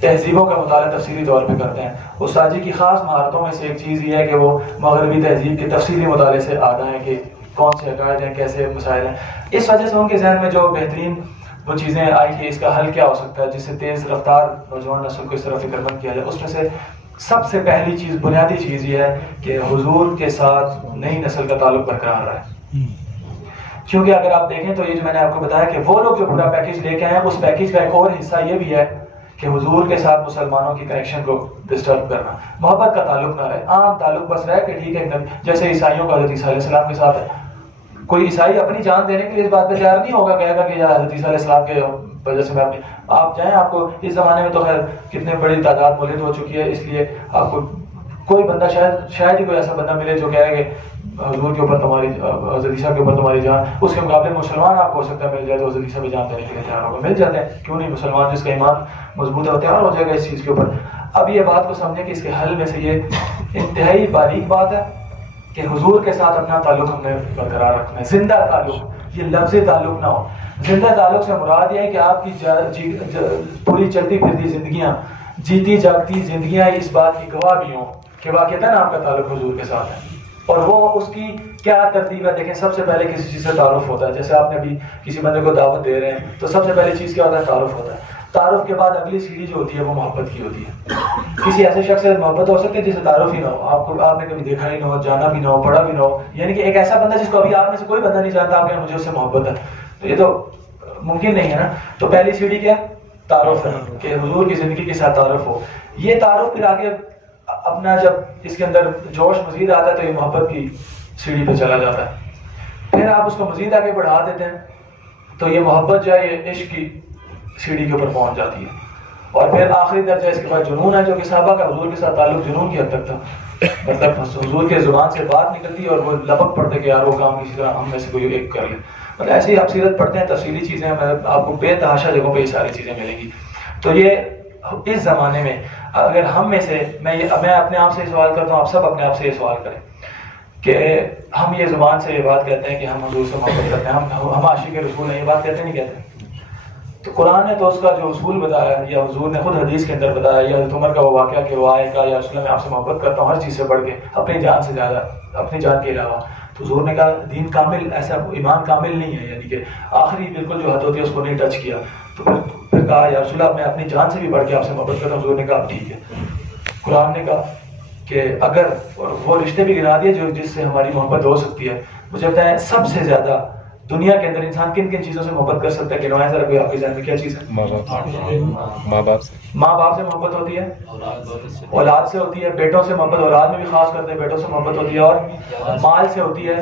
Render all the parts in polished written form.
تہذیبوں کا مطالعہ تفصیلی طور پہ کرتے ہیں. استاد جی کی خاص مہارتوں میں سے ایک چیز یہ ہے کہ وہ مغربی تہذیب کے تفصیلی مطالعے سے آگاہ ہیں کہ کون سے عقائد ہیں، کیسے مسائل ہیں. اس وجہ سے ان کے ذہن میں جو بہترین وہ چیزیں آئی کہ اس کا حل کیا ہو سکتا ہے جس سے تیز رفتار نوجوان نسل کو اس طرح فکر مند کیا جائے. اس میں سے سب سے پہلی چیز، بنیادی چیز یہ ہے کہ حضور کے ساتھ نئی نسل کا تعلق برقرار رہے. کیونکہ اگر آپ دیکھیں تو یہ جو میں نے آپ کو بتایا کہ وہ لوگ جو پورا پیکیج لے کے آئے ہیں، اس پیکیج کا ایک اور حصہ یہ بھی ہے کہ حضور کے ساتھ مسلمانوں کی کنیکشن کو ڈسٹرب کرنا، محبت کا تعلق نہ رہے، عام تعلق بس رہے کہ ٹھیک ہے. جیسے عیسائیوں کا حضرت عیسیٰ علیہ السلام کے ساتھ ہے، کوئی عیسائی اپنی جان دینے کے لیے اس بات پہ تیار نہیں ہوگا، کہے گا کہ یار حضرت عیسیٰ علیہ السلام کے وجہ سے میں اپنی، آپ جائیں، آپ کو اس زمانے میں تو خیر کتنے بڑی تعداد مولد ہو چکی ہے، اس لیے آپ کو کوئی بندہ شاید ہی کوئی ایسا بندہ ملے جو کہے کہ حضور کے اوپر تمہاری، حضرت عیسیٰ کے اوپر تمہاری جان. اس کے مقابلے میں مسلمان آپ کو ہو سکتا ہے مل جائے تو حضرت عیسیٰ بھی جان دینے کے لیے تیار ہوگا، مل جاتے ہیں. کیوں نہیں؟ مسلمان جس کا ایمان مضبوط ہے تیار ہو جائے گا اس چیز کے اوپر. اب یہ بات کو سمجھیں کہ اس کے حل میں سے یہ انتہائی باریک بات ہے کہ حضور کے ساتھ اپنا تعلق ہم نے برقرار رکھنا ہے، زندہ تعلق، یہ لفظ تعلق نہ ہو. زندہ تعلق سے مراد یہ ہے کہ آپ کی پوری چلتی پھرتی زندگیاں، جیتی جاگتی زندگیاں اس بات کی گواہ بھی ہوں کہ واقعتاً آپ کا تعلق حضور کے ساتھ ہے. اور وہ اس کی کیا ترتیب ہے؟ دیکھیں، سب سے پہلے کسی چیز سے تعارف ہوتا ہے. جیسے آپ نے ابھی کسی بندے کو دعوت دے رہے ہیں تو سب سے پہلی چیز کیا ہوتا ہے؟ تعارف ہوتا ہے. تعارف کے بعد اگلی سیڑھی جو ہوتی ہے وہ محبت کی ہوتی ہے. کسی ایسے شخص سے محبت ہو سکتی ہے جسے تعارف ہی نہ ہو، آپ نے کبھی دیکھا ہی نہ ہو، جانا بھی نہ ہو، پڑھا بھی نہ ہو، یعنی کہ ایک ایسا بندہ جس کو ابھی آپ میں سے کوئی بندہ نہیں جانتا، آپ کہ مجھے اس سے محبت ہے، تو یہ تو ممکن نہیں ہے نا. تو پہلی سیڑھی کیا؟ تعارف ہے کہ حضور کی زندگی کے ساتھ تعارف ہو. یہ تعارف پھر آگے اپنا جب اس کے اندر جوش مزید آتا ہے تو یہ محبت کی سیڑھی پہ چلا جاتا ہے. پھر آپ اس کو مزید آگے بڑھا دیتے ہیں تو یہ محبت جو ہے یہ عشق کی سیڑھی کے اوپر پہنچ جاتی ہے. اور پھر آخری درجہ اس کے بعد جنون ہے، جو کہ صحابہ کا حضور کے ساتھ تعلق جنون کی حد تک تھا. مطلب حضور کے زبان سے بات نکلتی اور وہ لپک پڑتے کہ یار وہ کام کسی طرح ہم میں سے کوئی ایک کر لے. مطلب ایسے ہی آپ سیرت پڑھتے ہیں، تفصیلی چیزیں آپ کو بے تحاشا جگہوں پہ یہ ساری چیزیں ملیں گی. تو یہ اس زمانے میں اگر ہم میں سے، میں اپنے آپ سے یہ سوال کرتا ہوں، آپ سب اپنے آپ سے یہ سوال کریں کہ ہم یہ زبان سے یہ بات کہتے ہیں کہ ہم حضور سے محبت کرتے ہیں، ہم عاشق رسول ہیں، یہ بات کہتے نہیں کہتے؟ تو قرآن نے تو اس کا جو اصول بتایا، یا حضور نے خود حدیث کے اندر بتایا، یا حضرت عمر کا وہ واقعہ کہ وہ آئے گا یا رسول میں آپ سے محبت کرتا ہوں ہر چیز سے بڑھ کے، اپنی جان سے زیادہ، اپنی جان کے علاوہ. تو حضور نے کہا دین کامل، ایسا ایمان کامل نہیں ہے، یعنی کہ آخری بالکل جو حد ہوتی ہے اس کو نہیں ٹچ کیا. تو پھر کہا یا رسول اللہ میں اپنی جان سے بھی بڑھ کے آپ سے محبت کرتا ہوں. حضور نے کہا ٹھیک ہے. قرآن نے کہا کہ اگر وہ رشتے بھی گنا دیے جو جس سے ہماری محبت ہو سکتی ہے. مجھے بتائیں سب سے زیادہ دنیا کے اندر انسان کن کن چیزوں سے محبت کر سکتا ہے؟ کہ نوائیں ذرا کوئی آپ کے ذہن میں کیا چیز ہے؟ ماں باپ سے. ماں باپ سے محبت ہوتی ہے، اولاد سے ہوتی ہے، بیٹوں سے محبت، اولاد میں بھی خاص کرتے ہیں بیٹوں سے محبت ہوتی ہے، اور مال سے ہوتی ہے،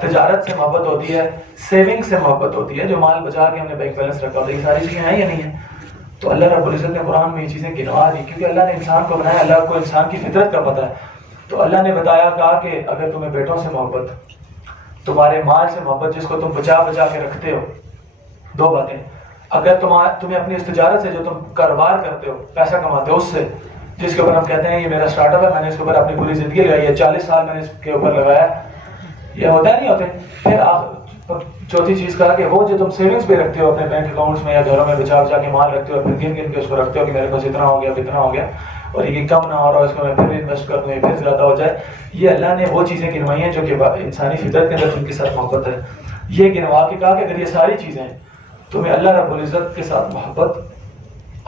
تجارت سے محبت ہوتی ہے، سیونگ سے محبت ہوتی ہے، جو مال بچا کے ہم نے بینک بیلنس رکھا ہوتا ہے. یہ ساری چیزیں ہیں یا نہیں ہیں؟ تو اللہ رب العزت نے قرآن میں یہ چیزیں گنوا دی کیونکہ اللہ نے انسان کو بنایا، اللہ کو انسان کی فطرت کا پتہ ہے. تو اللہ نے بتایا، کہا کہ اگر تمہیں بیٹوں سے محبت، تمہارے مال سے محبت جس کو تم بچا بچا کے رکھتے ہو، دو باتیں، اگر تمہیں اپنی اس تجارت سے جو تم کاروبار کرتے ہو، پیسہ کماتے ہو، اس سے جس کے اوپر ہم کہتے ہیں یہ میرا اسٹارٹ اپ ہے، میں نے اس کے اوپر اپنی پوری زندگی لگائی ہے، 40 سال میں نے اس کے اوپر لگایا، یہ ہوتا ہے نہیں ہوتے. پھر چوتھی چیز کہا کہ وہ جو تم سیونگز پہ رکھتے ہو اپنے بینک اکاؤنٹس میں یا گھروں میں بچا بچا کے مال رکھتے ہو، پھر گن گن کے اس کو رکھتے ہو کہ میرے پاس اتنا ہو گیا اتنا ہو گیا اور یہ کم نہ ہو رہا، اس کو میں پھر انویسٹ کر دوں، یہ پھر زیادہ ہو جائے. یہ اللہ نے وہ چیزیں گنوائی ہیں جو کہ انسانی فطرت کے اندر جن کے ساتھ محبت ہے. یہ گنوا کے کہا کہ اگر یہ ساری چیزیں تمہیں اللہ رب العزت کے ساتھ محبت،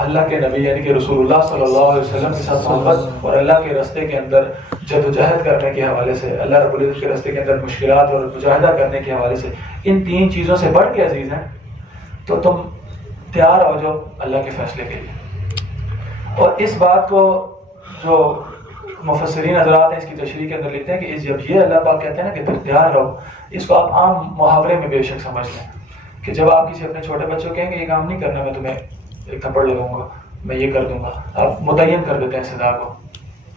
اللہ کے نبی یعنی کہ رسول اللہ صلی اللہ علیہ وسلم کے ساتھ محبت، اور اللہ کے راستے کے اندر جدوجہد کرنے کے حوالے سے، اللہ رب العزت کے راستے کے اندر مشکلات اور مجاہدہ کرنے کے حوالے سے، ان تین چیزوں سے بڑھ کے عزیز ہیں، تو تم تیار ہو جاؤ اللہ کے فیصلے کے لیے. اور اس بات کو جو مفسرین حضرات ہیں اس کی تشریح کے اندر لکھتے ہیں کہ جب یہ اللہ پاک کہتے ہیں نا کہ تم تیار رہو، اس کو آپ عام محاورے میں بے شک سمجھ لیں کہ جب آپ کسی اپنے چھوٹے بچوں کہیں گے یہ کام نہیں کرنا، میں تمہیں ایک تھپڑ لگاؤں گا، میں یہ کر دوں گا، آپ متعین کر دیتے ہیں سزا کو،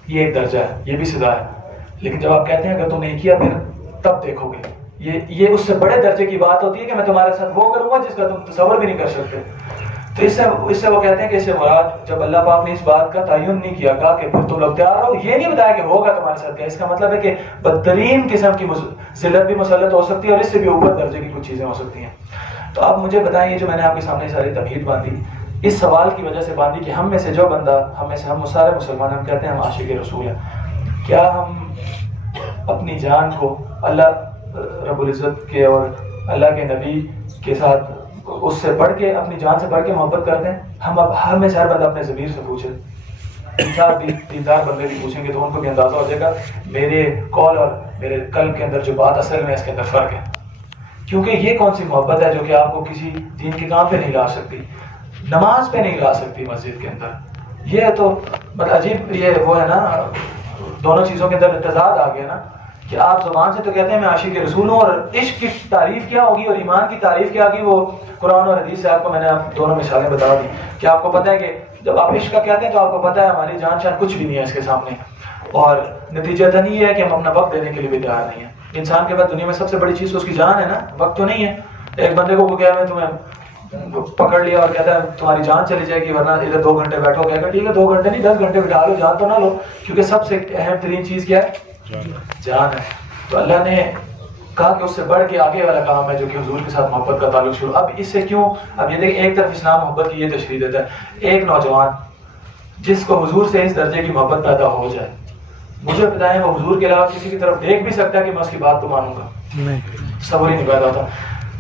یہ ایک درجہ ہے، یہ بھی سزا ہے. لیکن جب آپ کہتے ہیں اگر تم نہیں کیا پھر تب دیکھو گے، یہ اس سے بڑے درجے کی بات ہوتی ہے کہ میں تمہارے ساتھ وہ کروں گا جس کا تم تصور بھی نہیں کر سکتے. تو اس سے وہ کہتے ہیں کہ اس سے مراد جب اللہ پاک نے اس بات کا تعین نہیں کیا، کہا کہ پھر تم لوگ تیار ہو، یہ نہیں بتایا کہ ہوگا تمہارے ساتھ کیا. اس کا مطلب ہے کہ بدترین قسم کی ذلت بھی مسلط ہو سکتی ہے اور اس سے بھی اوپر درجے کی کچھ چیزیں ہو سکتی ہیں. تو آپ مجھے بتائیں، یہ جو میں نے آپ کے سامنے ساری تمہید باندھی، اس سوال کی وجہ سے باندھی کہ ہم میں سے جو بندہ، ہم سارے مسلمان ہم کہتے ہیں ہم عاشق رسول ہیں، کیا ہم اپنی جان کو اللہ رب العزت کے اور اللہ کے نبی کے ساتھ اس سے بڑھ کے، اپنی جان سے بڑھ کے محبت کرتے ہیں؟ ہم اب ہر میں سے ہر بندہ اپنے ضمیر سے پوچھے، دیندار بندے بھی پوچھیں گے تو ان کو بھی اندازہ ہو جائے گا میرے قول اور میرے قلب کے اندر جو بات اصل میں اس کے اندر فرق ہے. کیونکہ یہ کون سی محبت ہے جو کہ آپ کو کسی دین کے کام پہ نہیں لا سکتی، نماز پہ نہیں لا سکتی مسجد کے اندر. یہ تو عجیب، یہ وہ ہے نا، دونوں چیزوں کے اندر تضاد آ گیا نا کہ آپ زبان سے تو کہتے ہیں میں عاشق رسول ہوں، اور عشق کی تعریف کیا ہوگی اور ایمان کی تعریف کیا ہوگی وہ قرآن اور حدیث سے آپ کو میں نے دونوں مثالیں بتا دی کہ آپ کو پتہ ہے کہ جب آپ عشق کا کہتے ہیں تو آپ کو پتہ ہے ہماری جان شان کچھ بھی نہیں ہے اس کے سامنے، اور نتیجتاً یہ ہے کہ ہم اپنا وقت دینے کے لیے بھی تیار نہیں ہیں. انسان کے بعد دنیا میں سب سے بڑی چیز تو اس کی جان ہے نا، وقت تو نہیں ہے. ایک بندے کو کیا میں تمہیں پکڑ لیا اور کہتا ہے تمہاری جان چلی جائے گی ورنہ ادھر 2 گھنٹے بیٹھو، کہے گا ٹھیک ہے 2 گھنٹے نہیں 10 گھنٹے بٹھا لو، جان تو نہ لو، کیونکہ سب سے اہم ترین چیز کیا ہے؟ جان ہے. تو اللہ نے کہا کہ اس سے بڑھ کے آگے والا کام ہے جو کہ حضور کے ساتھ محبت کا تعلق شروع. اب اس سے کیوں، اب یہ دیکھیں ایک طرف اسلام محبت کی یہ تشریح دیتا ہے، ایک نوجوان جس کو حضور سے اس درجے کی محبت پیدا ہو جائے، مجھے بتائیں وہ حضور کے علاوہ کسی کی طرف دیکھ بھی سکتا ہے کہ میں اس کی بات کو مانوں گا؟ نہیں، صبر ہی نہیں پیدا ہوتا.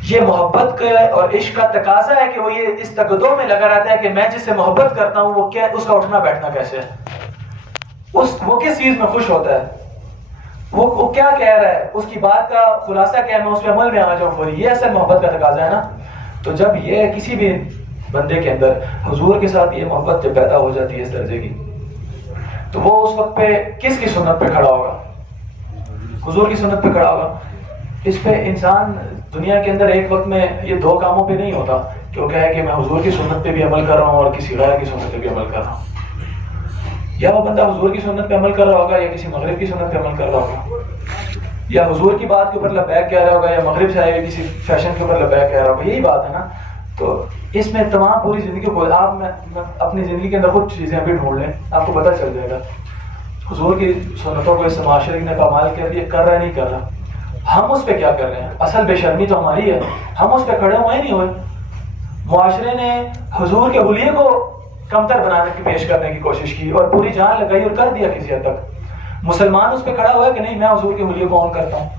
یہ محبت کا اور عشق کا تقاضا ہے کہ وہ یہ اس تگدو میں لگا رہتا ہے کہ میں جس سے محبت کرتا ہوں وہ کیا، اس کا اٹھنا بیٹھنا کیسے ہے، وہ کس چیز میں خوش ہوتا ہے، وہ کیا کہہ رہا ہے، اس کی بات کا خلاصہ کیا ہے، میں اس پہ عمل میں آ جاؤں فوری. یہ اصل محبت کا تقاضا ہے نا. تو جب یہ کسی بھی بندے کے اندر حضور کے ساتھ یہ محبت جب پیدا ہو جاتی ہے اس درجے کی، تو وہ اس وقت پہ کس کی سنت پہ کھڑا ہوگا؟ حضور کی سنت پہ کھڑا ہوگا. اس پہ انسان دنیا کے اندر ایک وقت میں یہ 2 کاموں پہ نہیں ہوتا کہ وہ کہے کہ میں حضور کی سنت پہ بھی عمل کر رہا ہوں اور کسی غیر کی سنت پہ بھی عمل کر رہا ہوں. یا وہ بندہ حضور کی سنت پہ عمل کر رہا ہوگا یا کسی مغرب کی سنت پہ عمل کر رہا ہوگا، یا حضور کی بات کے اوپر لبیک کہہ رہا ہوگا یا مغرب سے آئے ہوئے کسی فیشن کے اوپر لبیک کہہ رہا ہوگا. یہی بات ہے نا. تو اس میں تمام پوری زندگی کو آپ میں اپنی زندگی کے اندر خود چیزیں ابھی ڈھونڈ لیں، آپ کو پتہ چل جائے گا حضور کی سنتوں کو اس معاشرے نے پامال کر دیا، کر رہا ہے نہیں کر رہا. ہم اس پہ کیا کر رہے ہیں؟ اصل بے شرمی تو ہماری ہے، ہم اس پہ کھڑے ہوئے نہیں ہوئے. معاشرے نے حضور کے حلیے کو کمتر بنانے کی پیش کرنے کی کوشش کی اور پوری جان لگائی اور کر دیا کسی حد تک. مسلمان اس پہ کھڑا ہوا ہے کہ نہیں میں حضور کے حلیے کو آن کرتا ہوں.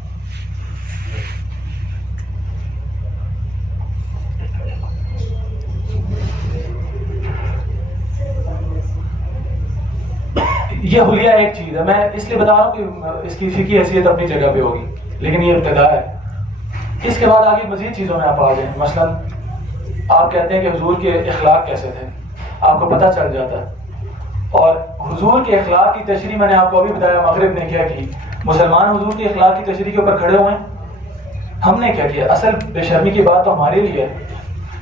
یہ حلیہ ایک چیز ہے، میں اس لیے بتا رہا ہوں کہ اس کی فقہی حیثیت اپنی جگہ پہ ہوگی، لیکن یہ ابتدا ہے. اس کے بعد آگے مزید چیزوں میں آپ آ جائیں. مثلا آپ کہتے ہیں کہ حضور کے اخلاق کیسے تھے، آپ کو پتہ چل جاتا ہے. اور حضور کے اخلاق کی تشریح میں نے آپ کو ابھی بتایا مغرب نے کیا کی. مسلمان حضور کے اخلاق کی تشریح کے اوپر کھڑے ہوئے ہیں، ہم نے کیا کیا؟ اصل بے شرمی کی بات تو ہمارے لیے ہے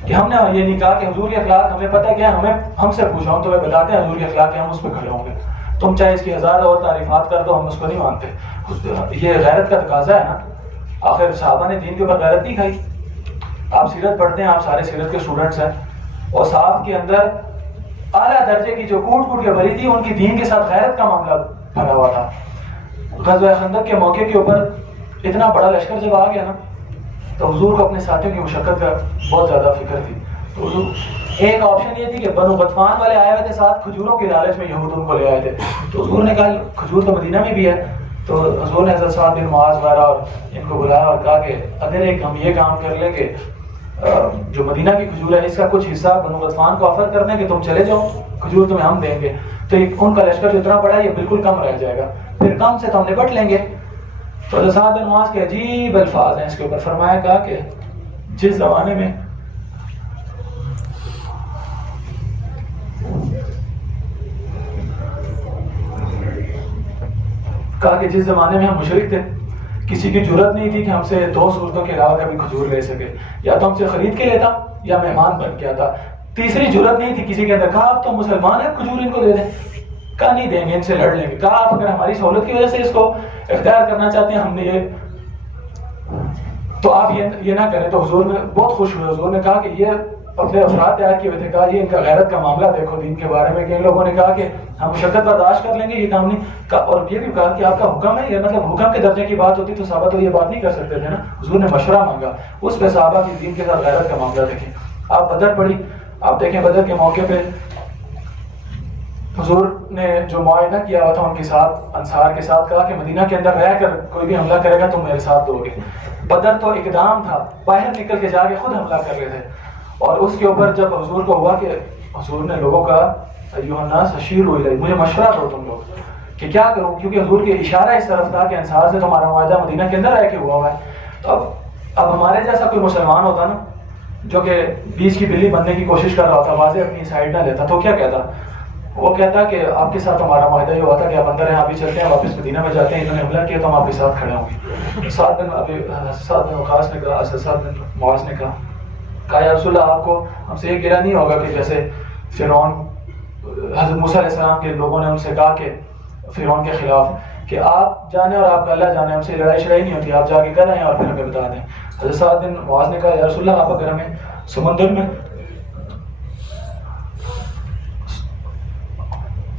کہ ہم نے یہ نہیں کہا کہ حضور کے اخلاق ہمیں پتہ کیا ہے، ہم سے پوچھا ہوں تو وہ بتاتے ہیں حضور کے اخلاق کیا، ہم اس پہ کھڑے ہوں گے. تم چاہے اس کی 1000 اور تعریفات کر دو، ہم اس کو نہیں مانتے. یہ غیرت کا تقاضا ہے نا. آخر صحابہ نے دین کے اوپر غیرت نہیں کھائی. آپ سیرت پڑھتے ہیں، آپ سارے سیرت کے اسٹوڈنٹس ہیں، اور صحابہ کے اندر اعلیٰ درجے کی جو کوٹ کے بھری تھی ان کی دین کے ساتھ غیرت کا معاملہ بھرا ہوا تھا. غزوہ خندق کے موقع کے اوپر اتنا بڑا لشکر جب آ گیا نا تو حضور کو اپنے ساتھیوں کی مشقت کا بہت زیادہ فکر تھی. تو حضور ایک آپشن یہ تھی کہ بنو غطفان والے آئے ہوئے تھے ساتھ، کھجوروں کے لالچ میں یہود ان کو لے آئے تھے. تو حضور نے کہا کھجور تو مدینہ میں بھی ہے. تو حضور نے حضرت سعد بن معاذ وغیرہ اور ان کو بلایا اور کہا کہ اگر ایک ہم یہ کام کر لیں کہ جو مدینہ کی کھجور ہے اس کا کچھ حصہ بنو غطفان کو آفر کر دیں کہ تم چلے جاؤ، کھجور تمہیں ہم دیں گے. تو ان کا لشکر جو اتنا بڑا ہے یہ بالکل کم رہ جائے گا، پھر کم سے تو ہم نپٹ لیں گے. تو حضرت سعد بن معاذ کے عجیب الفاظ ہیں اس کے اوپر. فرمایا کہا کہ جس زمانے میں ہم مشرک تھے، کسی کی جرت نہیں تھی کہ ہم سے 2 صورتوں کے علاوہ کبھی کھجور لے سکے، یا تو ہم سے خرید کے لیتا یا مہمان بن کے آتا. تیسری جرت نہیں تھی کسی کے اندر. کہا آپ تو مسلمان ہیں، کھجور ان کو دے دیں. کہا نہیں دیں گے، ان سے لڑ لیں گے. کہا آپ اگر ہماری سہولت کی وجہ سے اس کو اختیار کرنا چاہتے ہیں، ہم نے یہ تو آپ یہ نہ کریں. تو حضور نے بہت خوش ہوئے. حضور نے کہا کہ یہ اپنے افراد تیار کیے ہوئے تھے. کہا یہ ان کا غیرت کا معاملہ دیکھو دین کے بارے میں کہ ان لوگوں نے کہا کہ ہم مشقت برداشت کر لیں گے، یہ کام نہیں. اور یہ بھی کہا کہ آپ کا حکم ہے، یہ مطلب حکم کے درجے کی بات ہوتی تو صحابہ تو یہ بات نہیں کر سکتے تھے نا. حضور نے مشورہ مانگا. اس پہ صحابہ کی دین کے ساتھ غیرت کا معاملہ دیکھیں. آپ بدر پڑھی، آپ دیکھیں بدر کے موقع پہ حضور نے جو معاہدہ کیا ہوا تھا ان کے ساتھ، انصار کے ساتھ، کہا کہ مدینہ کے اندر رہ کر کوئی بھی حملہ کرے گا تم میرے ساتھ دو گے. بدر تو اقدام تھا، باہر نکل کے جا کے خود حملہ کر رہے تھے. اور اس کے اوپر جب حضور کو ہوا کہ حضور نے لوگوں کا ایھا الناس اشیروا الی، مجھے مشورہ دو تم لوگ کہ کیا کروں، کیونکہ حضور کے اشارہ اس طرف تھا کہ انصار سے تمہارا معاہدہ مدینہ کے اندر رہ کے ہوا ہوا ہے. تو اب ہمارے جیسا کوئی مسلمان ہوتا نا جو کہ بیچ کی بلی بننے کی کوشش کر رہا تھا، واضح اپنی سائڈ نہ لیتا، تو کیا کہتا؟ وہ کہتا کہ آپ کے ساتھ ہمارا معاہدہ یہ ہوا تھا کہ آپ اندر ہیں، آپ بھی چلتے ہیں، واپس مدینہ میں جاتے ہیں، انہوں نے حملہ کیا تو ہم آپ کے ساتھ کھڑے ہوں گے. سعد بن وقاص نے کہا، سعد بن معاذ نے کہا یا رسول اللہ، آپ کو ہم سے یہ گلہ نہیں ہوگا کہ جیسے فرعون، حضرت موسیٰ علیہ السلام کے لوگوں نے ان سے کہا کہ فرعون کے خلاف کہ آپ جانے اور آپ کا اللہ جانے، ہم سے لڑائی شڑائی نہیں ہوتی، آپ جا کے کر رہے ہیں اور پھر ہمیں بتا دیں. حضرت سعد بن معاذ نے کہا یا رسول اللہ، آپ اگر ہمیں سمندر میں،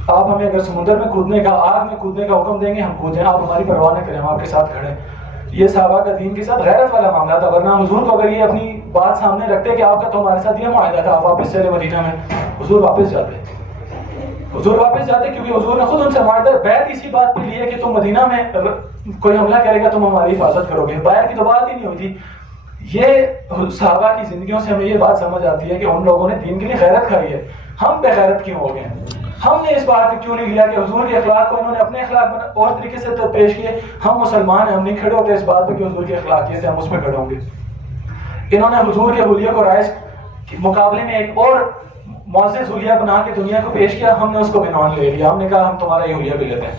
آپ ہمیں اگر سمندر میں کودنے کا، آگ میں کودنے کا حکم دیں گے ہم کودیں، آپ ہماری پرواہ نہ کریں، ہم آپ کے ساتھ کھڑے ہیں. یہ صحابہ کا دین کے ساتھ غیرت والا معاملہ تھا. ورنہ حضور کو اگر یہ اپنی بات سامنے رکھتے کہ آپ کا تو ہمارے ساتھ یہ معاہدہ تھا، آپ واپس چلے مدینہ میں، حضور واپس جاتے. حضور واپس جاتے کیونکہ حضور نے خود ان سے معاہدہ بیعت اسی بات پہ لی ہے کہ تم مدینہ میں کوئی حملہ کرے گا تم ہماری حفاظت کرو گے. باہر کی تو بات ہی نہیں ہوئی تھی. یہ صحابہ کی زندگیوں سے ہمیں یہ بات سمجھ آتی ہے کہ ان لوگوں نے دین کے لیے غیرت کھائی ہے. ہم بے غیرت کیوں ہو گئے ہیں؟ ہم نے اس بات کو کیوں نہیں لیا کہ حضور کے اخلاق کو انہوں نے اپنے اخلاق اور طریقے سے پیش کیے. ہم مسلمان ہیں، ہم نہیں کھڑے ہوتے اس بات پہ کہ حضور کے اخلاقیت سے ہم اس میں کھڑے ہوں گے. انہوں نے حضور کے حلیے کو رائج کے مقابلے میں ایک اور معزز حلیہ بنا کے دنیا کو پیش کیا. ہم نے اس کو بنان لے لیا. ہم نے کہا ہم تمہارا یہ حلیہ بھی لیتے ہیں،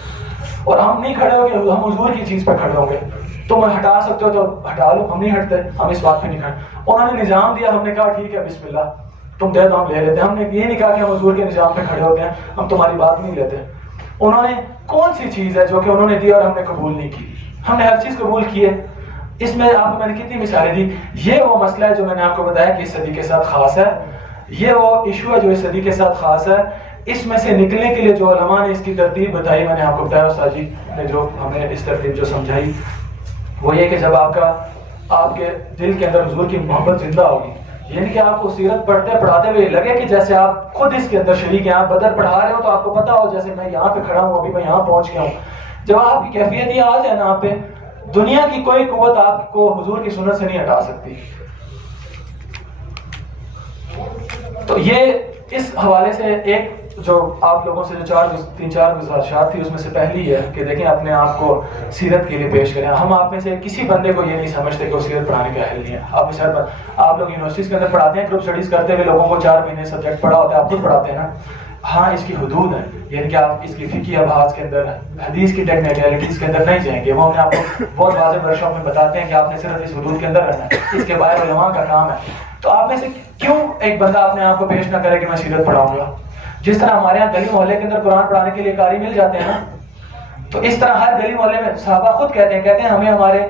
اور ہم نہیں کھڑے ہو کہ ہم حضور کی چیز پہ کھڑے ہوں گے. تم ہٹا سکتے ہو تو ہٹا لو، ہم نہیں ہٹتے، ہم اس بات پہ نہیں کھڑے. انہوں نے نظام دیا، ہم نے کہا ٹھیک ہے بسم اللہ تم دے دو ہم لے لیتے ہیں. ہم نے یہ نہیں کہا کہ ہم حضور کے نظام پہ کھڑے ہوتے ہیں، ہم تمہاری بات نہیں لیتے. انہوں نے کون سی چیز ہے جو کہ انہوں نے دی اور ہم نے قبول نہیں کی؟ ہم نے ہر چیز قبول کی ہے. اس میں آپ کو میں نے کتنی مثالیں دی. یہ وہ مسئلہ ہے جو میں نے آپ کو بتایا کہ اس صدی کے ساتھ خاص ہے. یہ وہ ایشو ہے جو اس صدی کے ساتھ خاص ہے. اس میں سے نکلنے کے لیے جو علماء نے اس کی ترتیب بتائی، میں نے آپ کو بتایا، استاد جی نے جو ہمیں اس ترتیب جو سمجھائی، وہ یہ کہ جب آپ کے دل کے اندر حضور کی محبت زندہ ہوگی، یعنی کہ آپ کو سیرت پڑھاتے ہوئے لگے کہ جیسے آپ خود اس کے اندر شریک ہیں. آپ بدر پڑھا رہے ہو تو آپ کو پتا ہو جیسے میں یہاں پہ کھڑا ہوں، ابھی میں یہاں پہنچ گیا ہوں. جب آپ کی کیفیت یہ آ جائے نا، آپ پہ دنیا کی کوئی قوت آپ کو حضور کی سنت سے نہیں ہٹا سکتی. تو یہ اس حوالے سے ایک جو آپ لوگوں سے جو تین چار گزارشات تھی، اس میں سے پہلی ہے کہ دیکھیں اپنے آپ کو سیرت کے لیے پیش کریں. ہم آپ میں سے کسی بندے کو یہ نہیں سمجھتے کہ وہ سیرت پڑھانے کے اہل نہیں ہے. آپ لوگ یونیورسٹیز کے اندر پڑھاتے ہیں، گروپ اسٹڈیز کرتے ہوئے لوگوں کو 4 مہینے سبجیکٹ پڑھا ہوتا ہے، آپ خود پڑھاتے ہیں نا. ہاں اس کی حدود ہے، یعنی کہ آپ اس کی فقہی ابحاث کے اندر، حدیث کی ٹیکنیکلٹیز کے اندر نہیں جائیں گے. وہ ہم نے آپ کو بہت واضح ورکشاپ میں بتاتے ہیں کہ آپ نے صرف اس حدود کے اندر رہنا ہے، اس کے باہر علماء کا کام ہے. تو آپ میں سے کیوں ایک بندہ اپنے آپ کو پیش نہ کرے کہ میں سیرت پڑھاؤں گا؟ جس طرح ہمارے یہاں گلی محلے کے اندر قرآن پڑھانے کے لیے قاری مل جاتے ہیں نا، تو اس طرح ہر گلی محلے میں صحابہ خود کہتے ہیں ہمیں ہمارے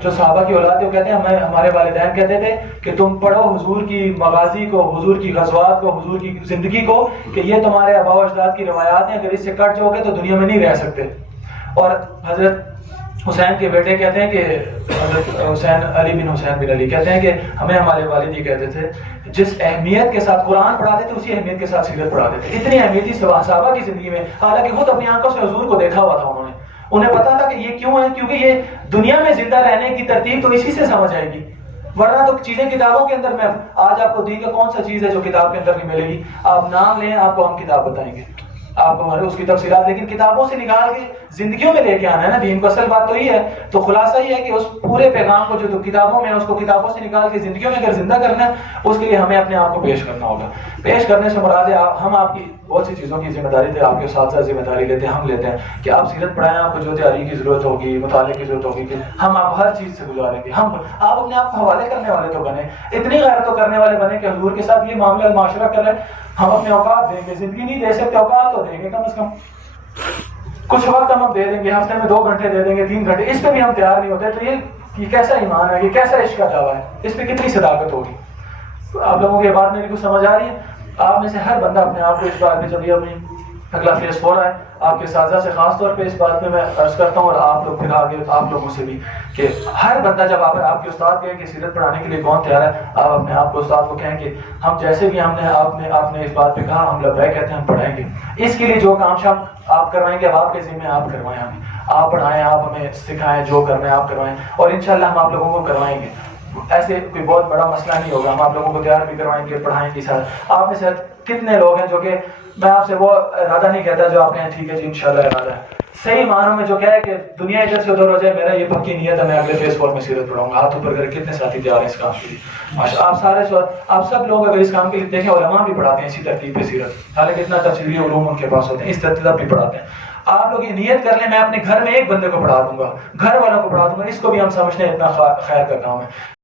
جو صحابہ کی اولاد ہے وہ کہتے ہیں، ہمیں ہمارے والدین کہتے تھے کہ تم پڑھو حضور کی مغازی کو، حضور کی غزوات کو، حضور کی زندگی کو، کہ یہ تمہارے آباء و اجداد کی روایات ہیں، اگر اس سے کٹ جاؤ گے تو دنیا میں نہیں رہ سکتے. اور حضرت حسین کے بیٹے کہتے ہیں کہ حضرت حسین علی بن حسین بن علی کہتے ہیں کہ ہمیں ہمارے والد یہ کہتے تھے جس اہمیت کے ساتھ قرآن پڑھاتے تھے اسی اہمیت کے ساتھ سیرت پڑھاتے تھے. اتنی اہمیت تھی صحابہ کی زندگی میں، حالانکہ خود اپنی آنکھوں سے حضور کو دیکھا ہوا تھا. انہیں پتا تھا کہ یہ کیوں ہے، کیونکہ یہ دنیا میں زندہ رہنے کی ترتیب تو اسی سے سمجھ آئے گی. ورنہ تو چیزیں کتابوں کے اندر، میں آج آپ کو دی کہ کون سا چیز ہے جو کتاب کے اندر نہیں ملے گی. آپ نام لیں، آپ کو ہم کتاب بتائیں گے، آپ کو ہمارے اس کی تفصیلات، لیکن کتابوں سے نکال کے زندگیوں میں لے کے آنا ہے نا دین کو. اصل بات تو یہ ہے. تو خلاصہ یہ ہے کہ اس پورے پیغام کو جو کتابوں میں، اس کو کتابوں سے نکال کے زندگیوں میں اگر زندہ کرنا ہے، اس کے لیے ہمیں اپنے آپ کو پیش کرنا ہوگا. پیش کرنے سے مراد ہے ہم آپ کی بہت سی چیزوں کی ذمہ داری تھے، آپ کے ساتھ ذمہ داری لیتے ہیں، ہم لیتے ہیں کہ آپ سیرت پڑھائیں. آپ کو جو تیاری کی ضرورت ہوگی، مطالعے کی ضرورت ہوگی، کہ ہم آپ ہر چیز سے گزاریں گے. آپ اپنے آپ کو حوالے کرنے والے تو بنے، اتنی غیرت تو کرنے والے بنے کہ حضور کے ساتھ یہ معاملہ معاشرہ کر رہے ہیں. ہم اپنے اوقات دیں گے، زندگی نہیں دے سکتے، اوقات تو دیں گے کم از کم. کچھ وقت ہم دے دیں گے، ہفتے میں 2 گھنٹے دے دیں گے، 3 گھنٹے، اس پہ بھی ہم تیار نہیں ہوتے. تو یہ کیسا ایمان ہے، یہ کیسا عشق کا دعویٰ ہے، اس پہ کتنی صداقت ہوگی. آپ لوگوں کی بات میری کو سمجھ آ رہی ہے؟ آپ میں سے ہر بندہ اپنے آپ کو اس بات میں، جب یہ اپنی اگلا فیز 4 ہے آپ کے اساتذہ سے خاص طور پہ اس بات میں عرض کرتا ہوں، اور آپ لوگ پھر آگے آپ لوگوں سے بھی، کہ ہر بندہ جب آپ کے استاد کہیں کہ سیرت پڑھانے کے لیے کون تیار ہے، آپ اپنے آپ کو استاد کو کہیں کہ ہم جیسے بھی آپ نے اس بات پہ کہا ہم لبیک کہتے ہیں، ہم پڑھائیں گے۔ اس کے لیے جو کام شام آپ کروائیں گے، اب آپ کے ذمہ آپ کروائیں، ہمیں آپ پڑھائیں، آپ ہمیں سکھائیں، جو کرنا ہے آپ کروائیں، اور انشاءاللہ ہم آپ لوگوں کو کروائیں گے۔ ایسے کوئی بہت بڑا مسئلہ نہیں ہوگا، ہم آپ لوگوں کو تیار بھی کروائیں گے، پڑھائیں گے ساتھ۔ آپ میں سے کتنے لوگ ہیں جو کہ میں آپ سے وہ ارادہ نہیں کہتا جو آپ نے ٹھیک ہے جی انشاءاللہ ارادہ ہے، صحیح معنوں میں جو کہہ ہے کہ دنیا ادھر سے ادھر ہو جائے، میرا یہ پکی نیت ہے میں اگلے فیز 4 میں سیرت پڑھاؤں گا، ہاتھ اوپر کرے کتنے ساتھی تیار ہیں اس کام کے لیے؟ ماشاء آپ سب لوگ اگر اس کام کے لیے دیکھیں، علماء بھی پڑھاتے ہیں اسی ترتیب پہ سیرت، حالانکہ اتنا تفصیلی علوم ان کے پاس ہوتے ہیں، اس ترتیب بھی پڑھاتے ہیں۔ آپ لوگ یہ نیت کر لیں میں اپنے گھر میں ایک بندے کو پڑھا دوں گا، گھر والوں کو پڑھا دوں گا، اس کو بھی ہم سمجھتے ہیں اتنا خیر کا کام ہے۔